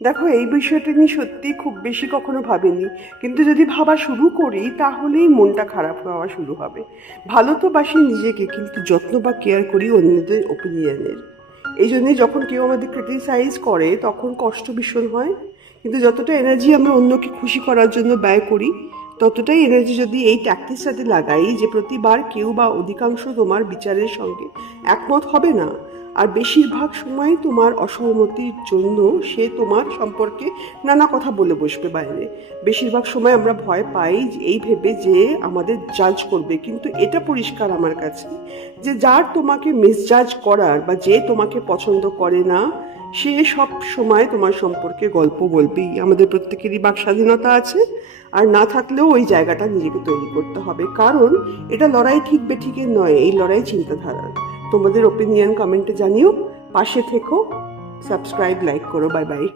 দেখো, এই বিষয়টা নিয়ে সত্যি খুব বেশি কখনো ভাবিনি, কিন্তু যদি ভাবা শুরু করি তাহলেই মনটা খারাপ হওয়া শুরু হবে। ভালো তো বাসি নিজেকে, কিন্তু যত্ন বা কেয়ার করি অন্যদের ওপিনিয়নের। এই জন্যে যখন কেউ আমাদের ক্রিটিসাইজ করে তখন কষ্ট ভীষণ হয়, কিন্তু যতটা এনার্জি আমরা অন্যকে খুশি করার জন্য ব্যয় করি, ততটাই এনার্জি যদি এই ট্যাকটিক্সটাতে লাগাই যে প্রতিবার কেউ বা অধিকাংশ তোমার বিচারের সঙ্গে একমত হবে না, আর বেশিরভাগ সময় তোমার অসহমতির জন্য সে তোমার সম্পর্কে নানা কথা বলে বসবে বাইরে। বেশিরভাগ সময় আমরা ভয় পাই এই ভেবে যে আমাদের জাজ করবে, কিন্তু এটা পরিষ্কার আমার কাছে যে যার তোমাকে মিসজাজ করার বা যে তোমাকে পছন্দ করে না, সে সব সময় তোমার সম্পর্কে গল্প বলবেই। আমাদের প্রত্যেকেরই বাক স্বাধীনতা আছে, আর না থাকলেও ওই জায়গাটা নিজেকে তৈরি করতে হবে, কারণ এটা লড়াই ঠিক বেঠিকের নয়, এই লড়াই চিন্তাধারার। তোমাদের ওপিনিয়ন কমেন্টে জানিও, পাশে থেকো, সাবস্ক্রাইব, লাইক করো। Bye bye.